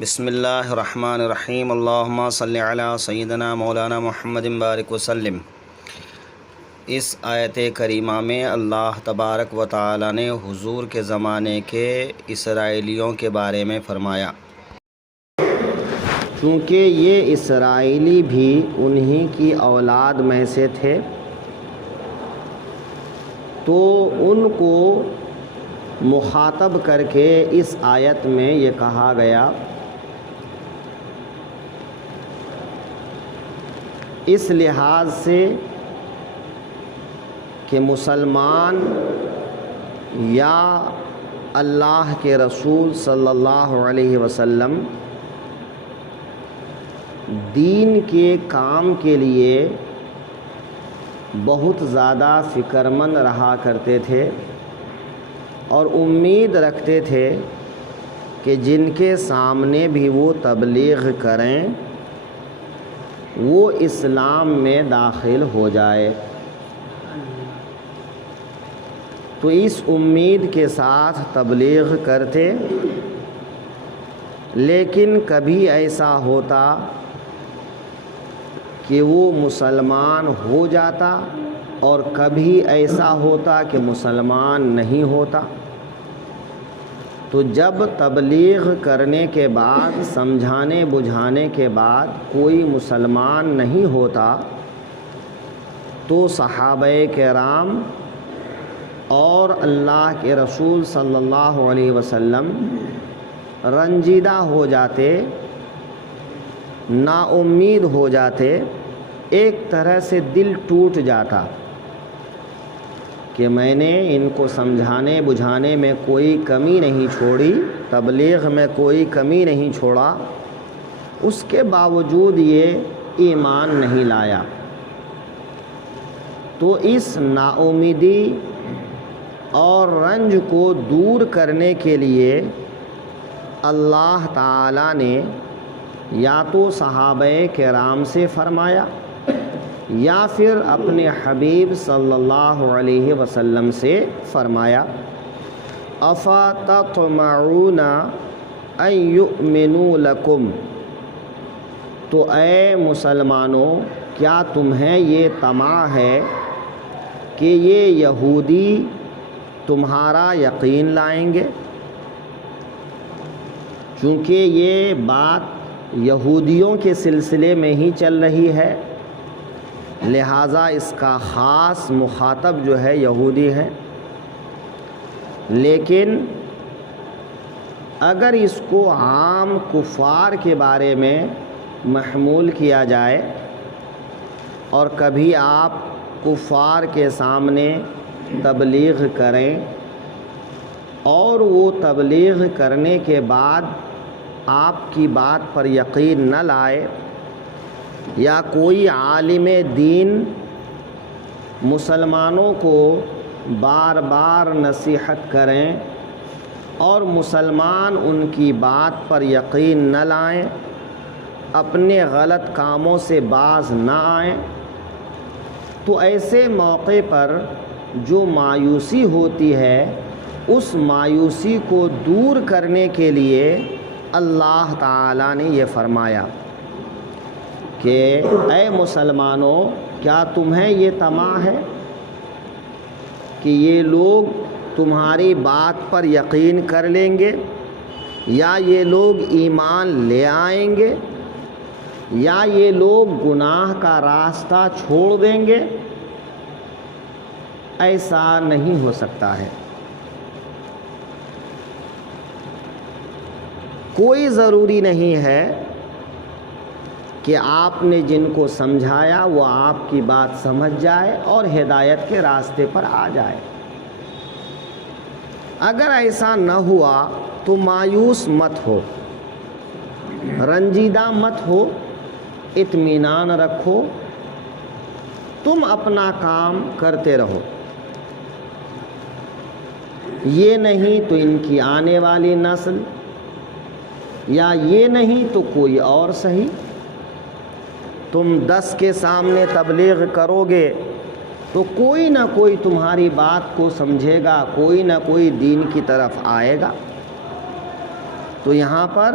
بسم اللہ الرحمن الرحیم اللہم صلی علی سیدنا مولانا محمد بارک وسلم۔ اس آیت کریمہ میں اللہ تبارک و تعالی نے حضور کے زمانے کے اسرائیلیوں کے بارے میں فرمایا، چونکہ یہ اسرائیلی بھی انہی کی اولاد میں سے تھے تو ان کو مخاطب کر کے اس آیت میں یہ کہا گیا، اس لحاظ سے کہ مسلمان یا اللہ کے رسول صلی اللہ علیہ وسلم دین کے کام کے لیے بہت زیادہ فکر مند رہا کرتے تھے اور امید رکھتے تھے کہ جن کے سامنے بھی وہ تبلیغ کریں وہ اسلام میں داخل ہو جائے۔ تو اس امید کے ساتھ تبلیغ کرتے، لیکن کبھی ایسا ہوتا کہ وہ مسلمان ہو جاتا اور کبھی ایسا ہوتا کہ مسلمان نہیں ہوتا۔ تو جب تبلیغ کرنے کے بعد، سمجھانے بجھانے کے بعد کوئی مسلمان نہیں ہوتا تو صحابہ کرام اور اللہ کے رسول صلی اللہ علیہ وسلم رنجیدہ ہو جاتے، نا امید ہو جاتے، ایک طرح سے دل ٹوٹ جاتا کہ میں نے ان کو سمجھانے بجھانے میں کوئی کمی نہیں چھوڑی، تبلیغ میں کوئی کمی نہیں چھوڑا، اس کے باوجود یہ ایمان نہیں لایا۔ تو اس نا امیدی اور رنج کو دور کرنے کے لیے اللہ تعالی نے یا تو صحابہ کرام سے فرمایا یا پھر اپنے حبیب صلی اللہ علیہ وسلم سے فرمایا، اَفَتَطْمَعُونَ أَن يُؤْمِنُوا لَكُمْ، تو اے مسلمانوں کیا تمہیں یہ طمع ہے کہ یہ یہودی تمہارا یقین لائیں گے؟ چونکہ یہ بات یہودیوں کے سلسلے میں ہی چل رہی ہے، لہٰذا اس کا خاص مخاطب جو ہے یہودی ہے، لیکن اگر اس کو عام کفار کے بارے میں محمول کیا جائے اور کبھی آپ کفار کے سامنے تبلیغ کریں اور وہ تبلیغ کرنے کے بعد آپ کی بات پر یقین نہ لائے، یا کوئی عالم دین مسلمانوں کو بار بار نصیحت کریں اور مسلمان ان کی بات پر یقین نہ لائیں، اپنے غلط کاموں سے باز نہ آئیں، تو ایسے موقع پر جو مایوسی ہوتی ہے اس مایوسی کو دور کرنے کے لیے اللہ تعالی نے یہ فرمایا کہ اے مسلمانوں کیا تمہیں یہ طمع ہے کہ یہ لوگ تمہاری بات پر یقین کر لیں گے، یا یہ لوگ ایمان لے آئیں گے، یا یہ لوگ گناہ کا راستہ چھوڑ دیں گے؟ ایسا نہیں ہو سکتا ہے۔ کوئی ضروری نہیں ہے کہ آپ نے جن کو سمجھایا وہ آپ کی بات سمجھ جائے اور ہدایت کے راستے پر آ جائے۔ اگر ایسا نہ ہوا تو مایوس مت ہو، رنجیدہ مت ہو، اطمینان رکھو، تم اپنا کام کرتے رہو۔ یہ نہیں تو ان کی آنے والی نسل، یا یہ نہیں تو کوئی اور صحیح، تم 10 کے سامنے تبلیغ کرو گے تو کوئی نہ کوئی تمہاری بات کو سمجھے گا، کوئی نہ کوئی دین کی طرف آئے گا۔ تو یہاں پر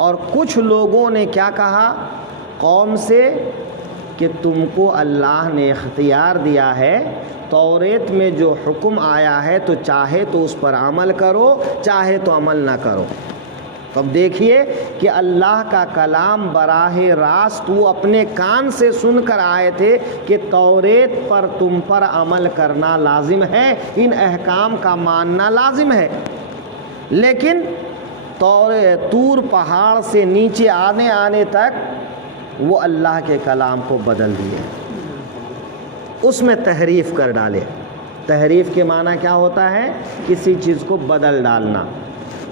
اور کچھ لوگوں نے کیا کہا قوم سے کہ تم کو اللہ نے اختیار دیا ہے، توریت میں جو حکم آیا ہے تو چاہے تو اس پر عمل کرو، چاہے تو عمل نہ کرو۔ تو اب دیکھیے کہ اللہ کا کلام براہ راست وہ اپنے کان سے سن کر آئے تھے کہ توریت پر تم پر عمل کرنا لازم ہے، ان احکام کا ماننا لازم ہے، لیکن طور پہاڑ سے نیچے آنے تک وہ اللہ کے کلام کو بدل دیے، اس میں تحریف کر ڈالے۔ تحریف کے معنی کیا ہوتا ہے؟ کسی چیز کو بدل ڈالنا۔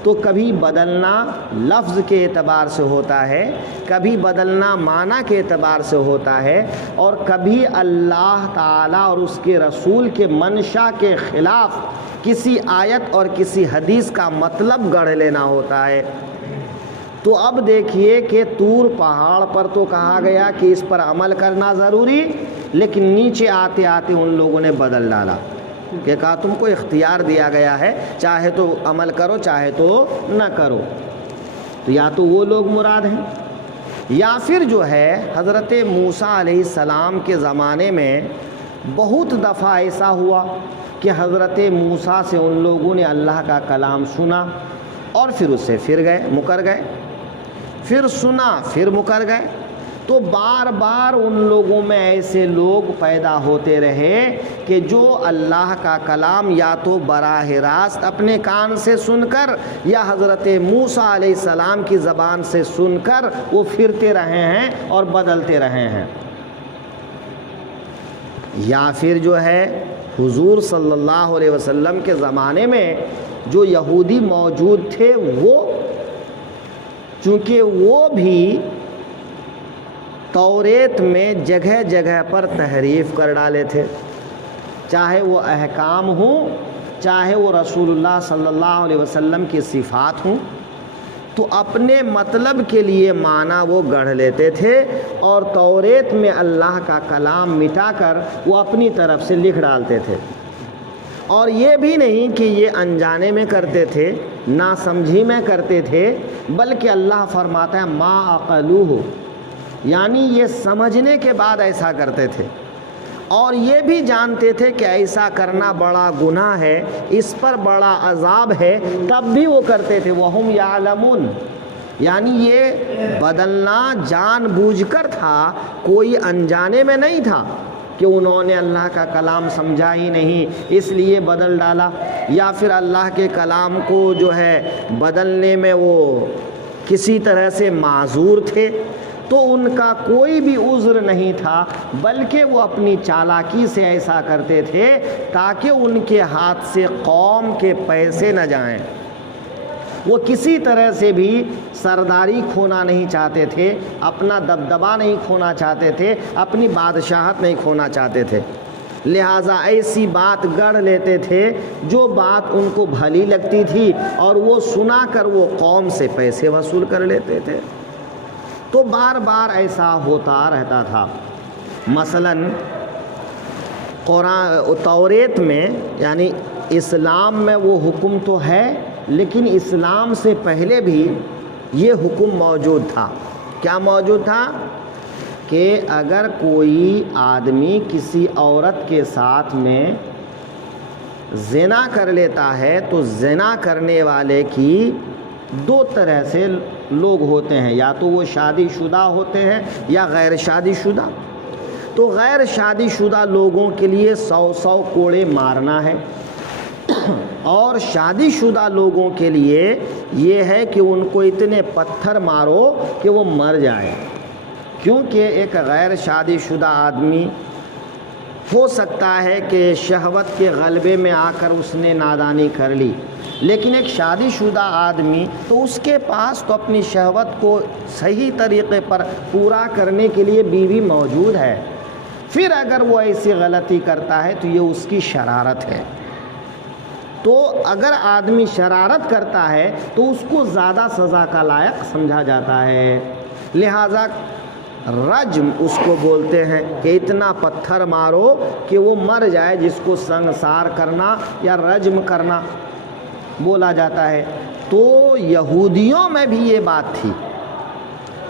تو کبھی بدلنا لفظ کے اعتبار سے ہوتا ہے، کبھی بدلنا معنی کے اعتبار سے ہوتا ہے، اور کبھی اللہ تعالیٰ اور اس کے رسول کے منشا کے خلاف کسی آیت اور کسی حدیث کا مطلب گڑھ لینا ہوتا ہے۔ تو اب دیکھیے کہ طور پہاڑ پر تو کہا گیا کہ اس پر عمل کرنا ضروری، لیکن نیچے آتے آتے ان لوگوں نے بدل ڈالا کہ کہا تم کو اختیار دیا گیا ہے، چاہے تو عمل کرو چاہے تو نہ کرو۔ تو یا تو وہ لوگ مراد ہیں، یا پھر جو ہے حضرت موسیٰ علیہ السلام کے زمانے میں بہت دفعہ ایسا ہوا کہ حضرت موسیٰ سے ان لوگوں نے اللہ کا کلام سنا اور پھر اس سے مکر گئے، پھر سنا پھر مکر گئے۔ تو بار بار ان لوگوں میں ایسے لوگ پیدا ہوتے رہے کہ جو اللہ کا کلام یا تو براہ راست اپنے کان سے سن کر یا حضرت موسیٰ علیہ السلام کی زبان سے سن کر وہ پھرتے رہے ہیں اور بدلتے رہے ہیں، یا پھر جو ہے حضور صلی اللہ علیہ وسلم کے زمانے میں جو یہودی موجود تھے وہ چونکہ وہ بھی توریت میں جگہ جگہ پر تحریف کر ڈالے تھے، چاہے وہ احکام ہوں چاہے وہ رسول اللہ صلی اللہ علیہ وسلم کی صفات ہوں، تو اپنے مطلب کے لیے معنی وہ گڑھ لیتے تھے اور توریت میں اللہ کا کلام مٹا کر وہ اپنی طرف سے لکھ ڈالتے تھے۔ اور یہ بھی نہیں کہ یہ انجانے میں کرتے تھے، نا سمجھی میں کرتے تھے، بلکہ اللہ فرماتا ہے ما عقلوہ، یعنی یہ سمجھنے کے بعد ایسا کرتے تھے، اور یہ بھی جانتے تھے کہ ایسا کرنا بڑا گناہ ہے، اس پر بڑا عذاب ہے، تب بھی وہ کرتے تھے۔ وَهُمْ يَعْلَمُونَ، یعنی یہ بدلنا جان بوجھ کر تھا، کوئی انجانے میں نہیں تھا کہ انہوں نے اللہ کا کلام سمجھا ہی نہیں اس لیے بدل ڈالا، یا پھر اللہ کے کلام کو جو ہے بدلنے میں وہ کسی طرح سے معذور تھے، تو ان کا کوئی بھی عذر نہیں تھا، بلکہ وہ اپنی چالاکی سے ایسا کرتے تھے تاکہ ان کے ہاتھ سے قوم کے پیسے نہ جائیں۔ وہ کسی طرح سے بھی سرداری کھونا نہیں چاہتے تھے، اپنا دبدبا نہیں کھونا چاہتے تھے، اپنی بادشاہت نہیں کھونا چاہتے تھے، لہٰذا ایسی بات گڑھ لیتے تھے جو بات ان کو بھلی لگتی تھی اور وہ سنا کر وہ قوم سے پیسے وصول کر لیتے تھے۔ تو بار بار ایسا ہوتا رہتا تھا۔ مثلاً توریت میں یعنی اسلام میں وہ حکم تو ہے، لیکن اسلام سے پہلے بھی یہ حکم موجود تھا۔ کیا موجود تھا؟ کہ اگر کوئی آدمی کسی عورت کے ساتھ میں زنا کر لیتا ہے تو زنا کرنے والے کی دو طرح سے لوگ ہوتے ہیں، یا تو وہ شادی شدہ ہوتے ہیں یا غیر شادی شدہ۔ تو غیر شادی شدہ لوگوں کے لیے 100 کوڑے مارنا ہے، اور شادی شدہ لوگوں کے لیے یہ ہے کہ ان کو اتنے پتھر مارو کہ وہ مر جائے، کیونکہ ایک غیر شادی شدہ آدمی ہو سکتا ہے کہ شہوت کے غلبے میں آ کر اس نے نادانی کر لی، لیکن ایک شادی شدہ آدمی تو اس کے پاس تو اپنی شہوت کو صحیح طریقے پر پورا کرنے کے لیے بیوی موجود ہے، پھر اگر وہ ایسی غلطی کرتا ہے تو یہ اس کی شرارت ہے۔ تو اگر آدمی شرارت کرتا ہے تو اس کو زیادہ سزا کا لائق سمجھا جاتا ہے، لہٰذا رجم اس کو بولتے ہیں کہ اتنا پتھر مارو کہ وہ مر جائے، جس کو سنگسار کرنا یا رجم کرنا بولا جاتا ہے۔ تو یہودیوں میں بھی یہ بات تھی